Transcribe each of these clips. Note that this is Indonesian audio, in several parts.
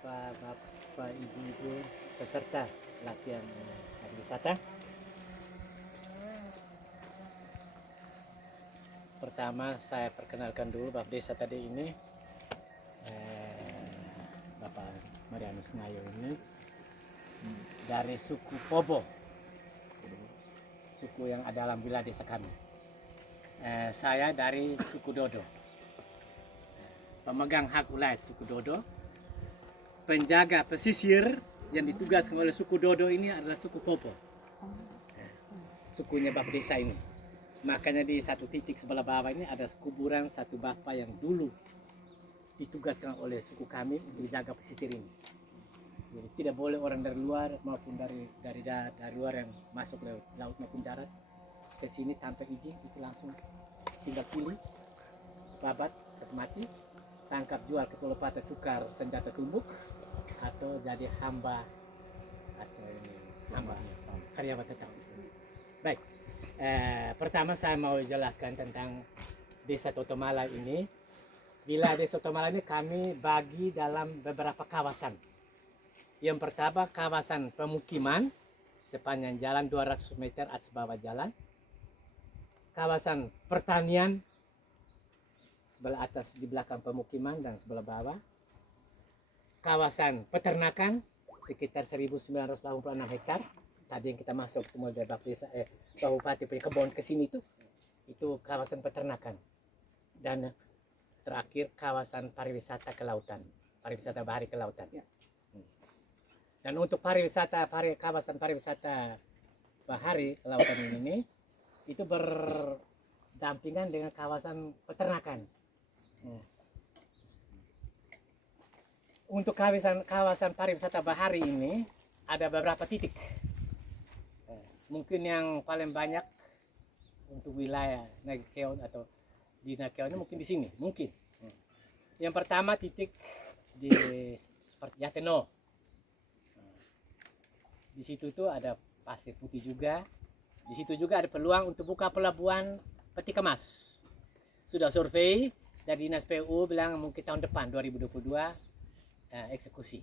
Bapak, Ibu-ibu peserta latihan pariwisata. Pertama saya perkenalkan dulu Bapak Desa tadi ini, Bapak Marianus Ngayo ini dari suku Pobo, suku yang ada dalam wilayah desa kami. Saya dari suku Dodo, pemegang hak wilayah suku Dodo. Penjaga pesisir yang ditugaskan oleh suku Dodo ini adalah suku Popo, sukunya Bapak Desa ini. Makanya di satu titik sebelah bawah ini ada kuburan satu bapak yang dulu ditugaskan oleh suku kami untuk jaga pesisir ini. Jadi tidak boleh orang dari luar maupun dari luar yang masuk lewat laut maupun darat ke sini tanpa izin, itu langsung tinggal pilih, babat, kasih mati, tangkap jual ke Pulau Pata, tukar senjata tumbuk, atau jadi hamba atau hamba karyawan tetap. Baik, pertama saya mau jelaskan tentang Desa Totomala ini. Wilayah Desa Totomala ini kami bagi dalam beberapa kawasan. Yang pertama kawasan pemukiman sepanjang jalan 200 meter atas bawah jalan. Kawasan pertanian sebelah atas di belakang pemukiman dan sebelah bawah. Kawasan peternakan sekitar 1986 hektar. Tadi yang kita masuk mulai dari Desa Bupati punya kebun ke sini itu kawasan peternakan. Dan terakhir kawasan pariwisata kelautan, pariwisata bahari kelautan. Dan untuk kawasan pariwisata bahari kelautan ini itu berdampingan dengan kawasan peternakan. Untuk kawasan pariwisata bahari ini ada beberapa titik. Mungkin yang paling banyak untuk wilayah Nagekeon atau di Nagekeon mungkin di sini, mungkin. Yang pertama titik di Yateno. Di situ tuh ada pasir putih juga. Di situ juga ada peluang untuk buka pelabuhan peti kemas. Sudah survei dari Dinas PU bilang mungkin tahun depan 2022 eksekusi.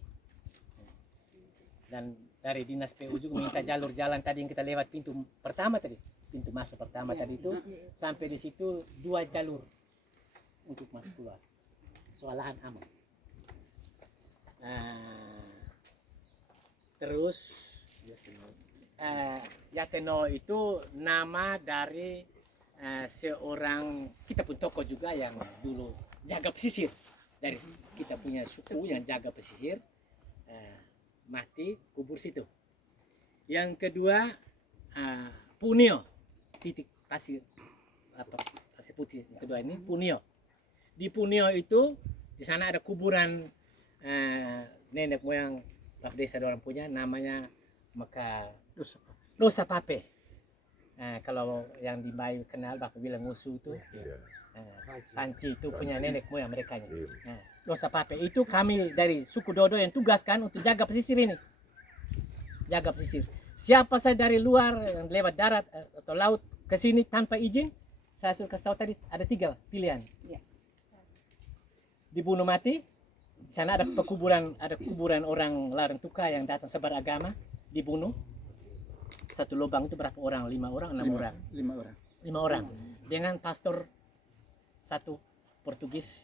Dan dari Dinas PU juga minta jalur jalan tadi yang kita lewat pintu pertama tadi, pintu masuk pertama tadi itu sampai di situ 2 jalur untuk masuk keluar. Soal lahan aman. Terus Yateno itu nama dari seorang kita pun tokoh juga yang dulu jaga pesisir, dari kita punya suku yang jaga pesisir, mati kubur situ. Yang kedua Punio, titik pasir putih yang kedua ini Punio. Di Punio itu di sana ada kuburan nenek moyang Bapak Desa orang punya, namanya Maka Dosa Pape. Kalau yang di Bayu kenal Bapak bilang ngusu itu, Panci itu punya nenek moyang mereka. Dosa Pape itu kami dari suku Dodo yang tugaskan untuk jaga pesisir ini. Jaga pesisir. Siapa saya dari luar yang lewat darat atau laut ke sini tanpa izin, saya sudah kasih tahu tadi ada 3 pilihan. Dibunuh mati. Di sana ada kuburan orang larang tuka yang datang sebar agama, dibunuh. Satu lubang itu berapa orang? 5 orang, 6 orang? 5 orang. Dengan pastor satu Portugis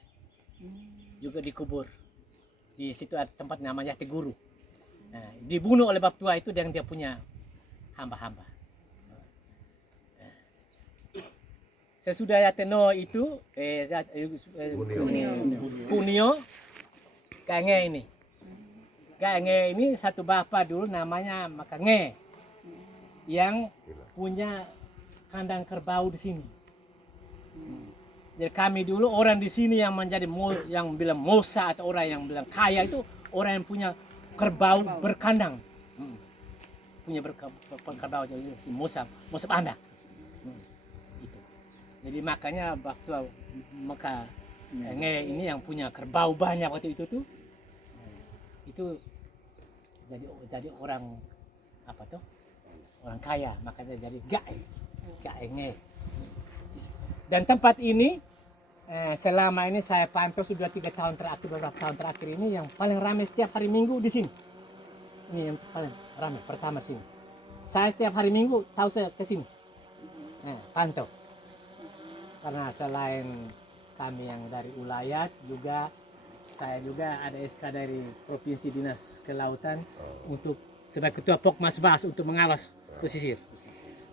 juga dikubur. Di situ ada tempat namanya Teguru. Dibunuh oleh bab tua itu dengan dia punya hamba-hamba. Sesudah Yateno itu Punio, Gange ini. Gange ini satu bapak dulu namanya Makange yang punya kandang kerbau di sini. Jadi kami dulu orang di sini yang menjadi yang bilang mosa atau orang yang bilang kaya itu orang yang punya kerbau berkandang. Punya kerbau jadi mosa panda. Itu. Jadi makanya waktu maka ini yang punya kerbau banyak waktu itu tuh. Itu jadi orang apa tuh? Orang kaya, makanya jadi gae. Dan tempat ini selama ini saya pantau sudah 3 tahun terakhir, beberapa tahun terakhir ini yang paling ramai setiap hari Minggu di sini. Ini yang paling ramai pertama sini. Saya setiap hari Minggu tahu saya ke sini. Pantau. Karena selain kami yang dari ulayat juga saya juga ada SK dari Provinsi Dinas Kelautan untuk sebagai ketua Pokmasbas untuk mengawas pesisir.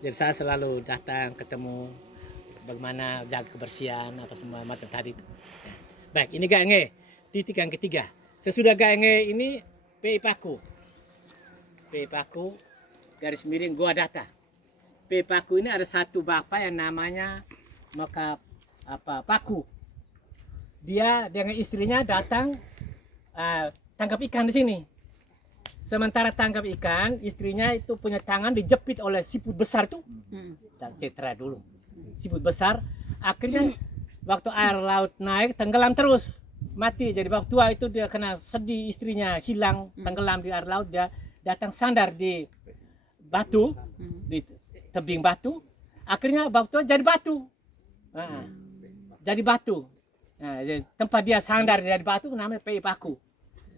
Jadi saya selalu datang ketemu bagaimana jaga kebersihan apa semua macam tadi itu. Baik, ini gaenge titik yang ketiga. Sesudah gaenge ini PI Paku. PI Paku garis miring Goa Data. PI Paku ini ada satu bapak yang namanya Paku. Dia dengan istrinya datang tangkap ikan di sini. Sementara tangkap ikan, istrinya itu punya tangan dijepit oleh siput besar itu. Citra dulu. Siput besar, akhirnya waktu air laut naik tenggelam terus, mati. Jadi waktu tua itu dia kena sedih, istrinya hilang, tenggelam di air laut. Dia datang sandar di batu, di tebing batu. Akhirnya waktu jadi batu. Jadi batu. Jadi tempat dia sandar jadi batu namanya PI Paku.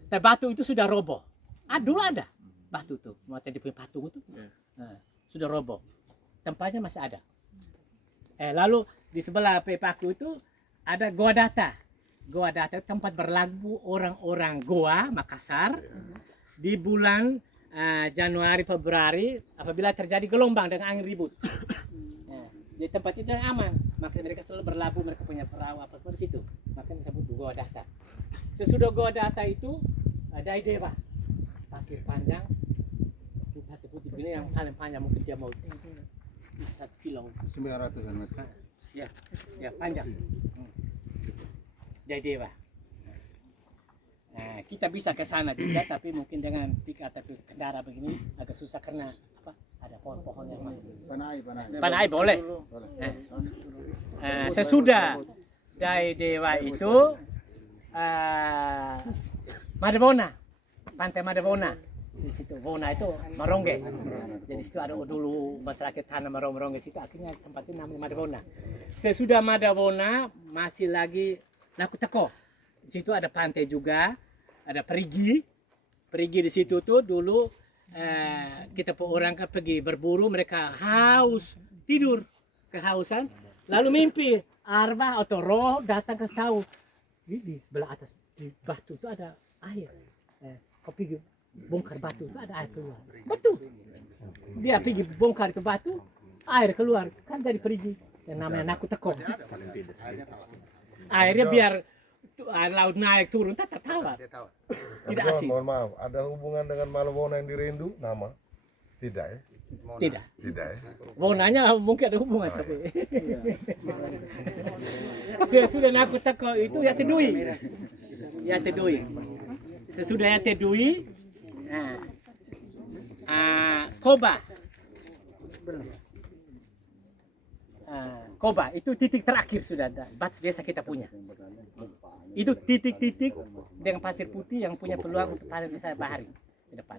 Tapi batu itu sudah roboh. Dulu ada batu tuh, mau tadi punya patung itu, sudah roboh. Tempatnya masih ada. Lalu di sebelah PI Paku itu ada Goa Data. Goa Data tempat berlabuh orang-orang Goa Makassar di bulan Januari Februari apabila terjadi gelombang dengan angin ribut. Di tempat itu yang aman, makanya mereka selalu berlabuh, mereka punya perahu apa seperti situ, makanya disebut Goa Data. Sesudah Goa Data itu Dai Dewa, pasir panjang, pasir putih begini yang paling panjang mungkin dia mau 1 kilo. 900 meter. Ya panjang. Dai Dewa. Kita bisa ke sana juga, tapi mungkin dengan pick atau kendaraan begini agak susah karena apa? Ada pohon-pohon yang masih. Panai boleh. Sesudah Dai Dewa itu Madabona, Pantai Madabona. Di situ Bona itu Marongge. Jadi situ ada dulu masyarakat tanah Marongge situ, akhirnya tempat itu namanya Madabona. Sesudah Madabona masih lagi Naku Teko. Di situ ada pantai juga, ada perigi. Perigi di situ tuh dulu kita orang kan pergi berburu, mereka haus, tidur kehausan, lalu mimpi arwah atau roh datang ke tahu di belah atas di batu itu ada air. Kau pergi bongkar batu itu ada air keluar. Betul. Dia pergi bongkar ke batu, air keluar kan jadi perigi. Yang namanya Naku Teko. Airnya biar laut naik turun tak tawar. Tidak asing. Mohon maaf, ada hubungan dengan Malabona yang dirindu nama? Tidak ya? Tidak. Tidak ya? Bonanya mungkin ada hubungan tapi. Sesudah Naku Teko itu ya Tedui. Ya Tedui. Sesudah ya Tedui, Koba. Koba itu titik terakhir sudah ada batas desa kita punya. Itu titik-titik dengan pasir putih yang punya peluang untuk pariwisata bahari ke depan.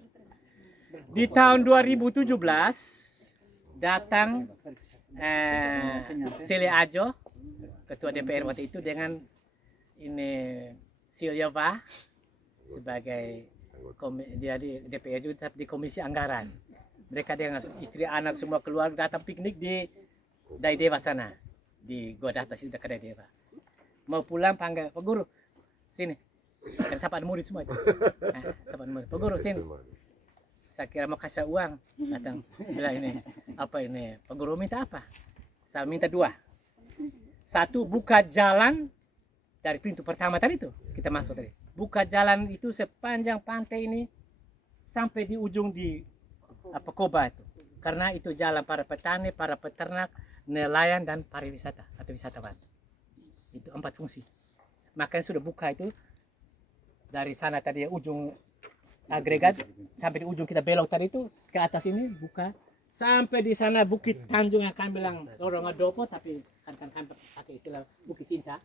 Di tahun 2017 datang Sele Ajo, ketua DPR waktu itu dengan ini Silya Bah sebagai dia di DPR juga di Komisi Anggaran. Mereka dengan istri anak semua keluarga datang piknik di Dai Dewa sana, di Goa Data situ dekat Dai Dewa. Mau pulang panggil Pak Guru sini. Kan siapa ada murid semua itu. Siapa ada murid. Pak Guru sini. Saya kira mau kasih uang, datang bilang ini apa ini, Pak Guru minta apa? Saya minta 2. 1 buka jalan dari pintu pertama tadi itu kita masuk tadi. Buka jalan itu sepanjang pantai ini sampai di ujung di Koba itu. Karena itu jalan para petani, para peternak, nelayan dan pariwisata atau wisatawan. Itu 4 fungsi. Makanya sudah buka itu dari sana tadi ujung agregat sampai di ujung kita belok tadi itu ke atas ini buka sampai di sana Bukit Tanjung yang kami bilang Lorong Adopo, tapi kan pakai istilah Bukit Cinta.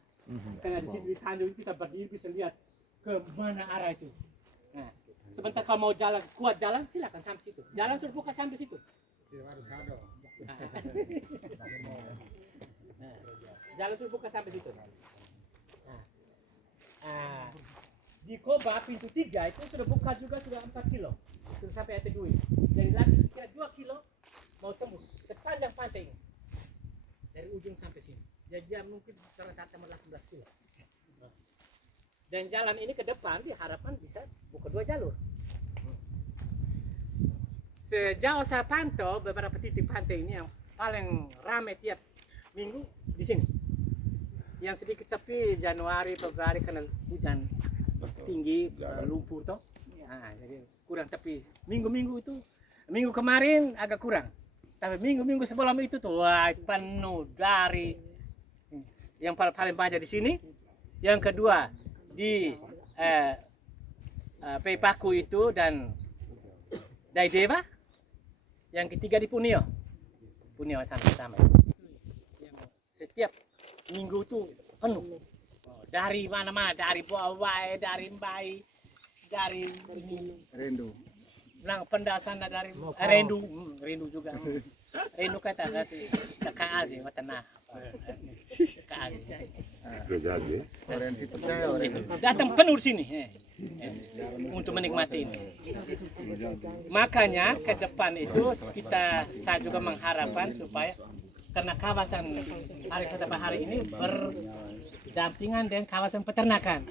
Karena di situ di Tanjung kita berdiri bisa lihat ke mana arah itu. Nah, sebentar kalau mau jalan kuat jalan silakan sampai situ. Jalan sudah buka sampai situ. Jalan sudah buka sampai situ. Di Koba pintu 3 itu sudah buka juga sudah 4 kilo. Sudah sampai Ateguin. Jadi lagi kira 2 kilo mau tembus sepanjang pantai ini. Dari ujung sampai sini. Jadi mungkin rata-rata 18 kilo. Dan jalan ini ke depan diharapkan bisa buka 2 jalur. Sejauh saya pantau beberapa titik pantai ini yang paling ramai tiap minggu di sini. Yang sedikit sepi Januari, Februari karena hujan tinggi, lumpur toh. Jadi kurang, tapi minggu-minggu itu, minggu kemarin agak kurang. Tapi minggu-minggu sebelum itu tuh wah penuh dari yang paling banyak di sini. Yang kedua di Peipaku itu dan Daidewa. Yang ketiga di Punio. Punio sana pertama. Setiap minggu itu penuh. Dari mana-mana, dari Buawai, dari Mbai, dari Rindu. Nang pendasan dari Rendu, Rendu juga. Rendu kata kasih KAZ watana. KAZ. Datang penuh sini untuk menikmati ini. Makanya ke depan itu saya juga mengharapkan supaya karena kawasan hari kota bahari ini berdampingan dengan kawasan peternakan.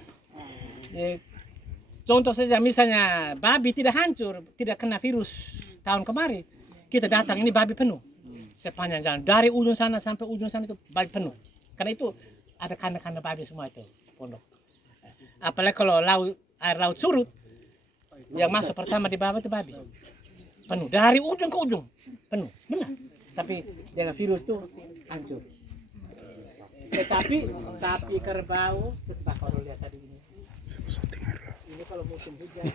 Contoh saja misalnya babi tidak hancur, tidak kena virus tahun kemarin. Kita datang ini babi penuh. Sepanjang jalan dari ujung sana sampai ujung sana itu babi penuh. Karena itu ada kandang-kandang babi semua itu pondok. Apalagi kalau air laut surut, yang masuk pertama di bawah itu babi. Penuh dari ujung ke ujung. Penuh. Benar. Tapi dengan virus itu hancur. Tetapi sapi kerbau, seperti kalau lihat tadi ini. Ini kalau musim hujan,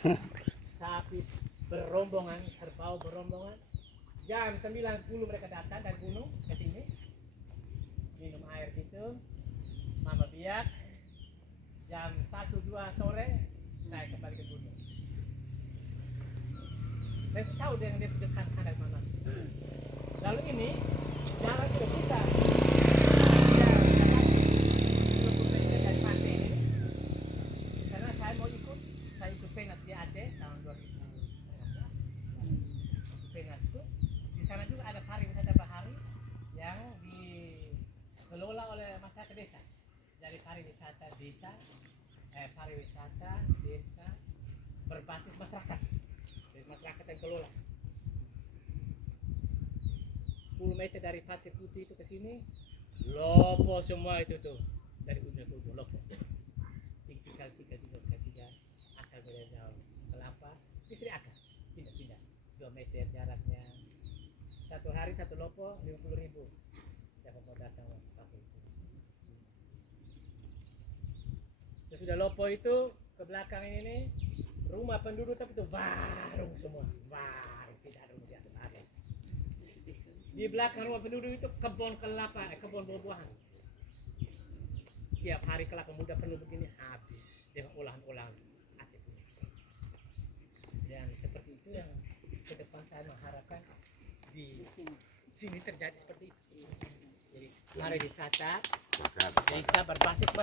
sapi berombongan, kerbau berombongan. Jam 9-10 mereka datang dari gunung ke sini, minum air situ, mama biak. Jam 1-2 sore naik kembali ke gunung. Dan tahu dia dekat ada mana. Lalu ini jalan sudah buka. Dari pantai ini. Karena saya mau ikut penas di Aceh tahun 2016. Penas itu di sana juga ada pariwisata bahari yang dikelola oleh masyarakat desa. Dari pariwisata desa, pariwisata desa berbasis masyarakat. Dari masyarakat yang kelola. 10 meter dari Pasir Putih itu ke sini, lopo semua itu tuh dari ujung ke ujung lopo. 3x3 akar beda jauh kelapa, istri akar pindah 2 meter jaraknya. Satu hari satu lopo 50.000. Siapa mau datang pakai itu. Sesudah lopo itu ke belakang ini rumah penduduk tapi itu baru semua, baru tidak ada rumah di atas ada. Di belakang rumah penduduk itu kebun kelapa, kebun buah-buahan. Tiap hari kelapa muda penuh begini habis dengan olahan-olahan Aceh punya. Dan seperti itu yang ke depan saya mengharapkan di sini terjadi seperti itu. Jadi pariwisata desa berbasis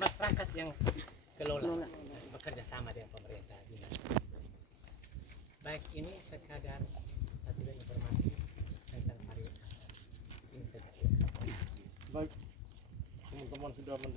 masyarakat yang kelola bekerja sama dengan pemerintah dinas. Baik, ini sekadar satu informasi tentang pariwisata. Ini saja. Baik, teman-teman sudah